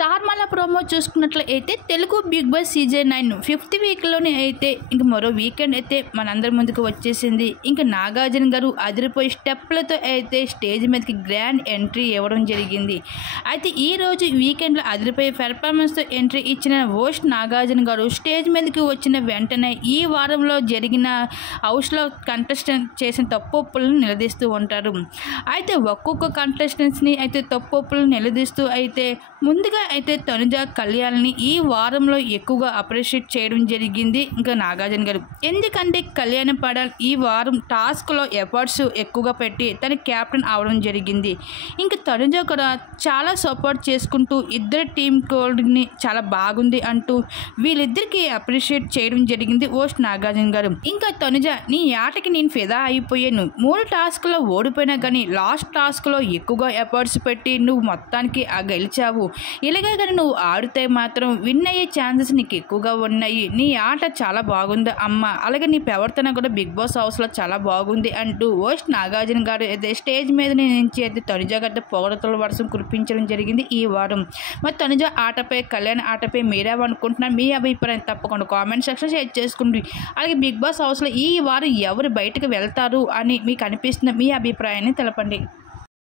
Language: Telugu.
స్టార్ మాల ప్రోమో చూసుకున్నట్లయితే Telugu Bigg Boss season 9 5th వీక్లోనే అయితే ఇంక మరో వీకెండ్ అయితే మనందరి ముందుకు వచ్చేసింది. ఇంకా నాగార్జున గారు అదిరిపోయి స్టెప్లతో అయితే స్టేజ్ మీదకి గ్రాండ్ ఎంట్రీ ఇవ్వడం జరిగింది. అయితే ఈరోజు వీకెండ్లో అదిరిపోయి పెర్ఫార్మెన్స్తో ఎంట్రీ ఇచ్చిన హోస్ట్ నాగార్జున గారు స్టేజ్ మీదకి వచ్చిన వెంటనే ఈ వారంలో జరిగిన హౌస్లో కంటెస్టెంట్ చేసిన తప్పులను నిలదీస్తూ ఉంటారు. అయితే ఒక్కొక్క కంటెస్టెంట్స్ని అయితే తప్పులను నిలదీస్తూ అయితే ముందుగా అయితే తనుజ కళ్యాణ్ని ఈ వారంలో ఎక్కువగా అప్రిషియేట్ చేయడం జరిగింది. ఇంకా నాగార్జున గారు ఎందుకంటే కళ్యాణ్ పడాల్ ఈ వారం టాస్క్లో ఎఫర్ట్స్ ఎక్కువగా పెట్టి తన క్యాప్టెన్ అవడం జరిగింది. ఇంకా తనుజ కూడా చాలా సపోర్ట్ చేసుకుంటూ ఇద్దరు టీమ్ కోడ్ని చాలా బాగుంది అంటూ వీళ్ళిద్దరికీ అప్రిషియేట్ చేయడం జరిగింది హోస్ట్ నాగార్జున గారు. ఇంకా తనుజ నీ ఆటకి నేను ఫిదా అయిపోయాను, 3 టాస్క్లో ఓడిపోయినా కానీ లాస్ట్ టాస్క్లో ఎక్కువగా ఎఫర్ట్స్ పెట్టి నువ్వు మొత్తానికి గెలిచావు. ఇలాగే కానీ నువ్వు ఆడితే మాత్రం విన్ అయ్యే ఛాన్సెస్ నీకు ఎక్కువగా ఉన్నాయి. నీ ఆట చాలా బాగుంది అమ్మ, అలాగే నీ ప్రవర్తన కూడా బిగ్ బాస్ హౌస్లో చాలా బాగుంది అంటూ హోస్ట్ నాగార్జున గారు అయితే స్టేజ్ మీద నుంచి అయితే తనుజ గారితో పొగడతల వర్షం కురిపించడం జరిగింది ఈ వారం. మరి తనుజ ఆటపై కళ్యాణ్ ఆటపై మీరేమనుకుంటున్నారు? మీ అభిప్రాయం తప్పకుండా కామెంట్ సెక్షన్ షేర్ చేసుకోండి. అలాగే బిగ్ బాస్ హౌస్లో ఈ వారం ఎవరు బయటకు వెళ్తారు అని మీకు అనిపిస్తున్న మీ అభిప్రాయాన్ని తెలపండి.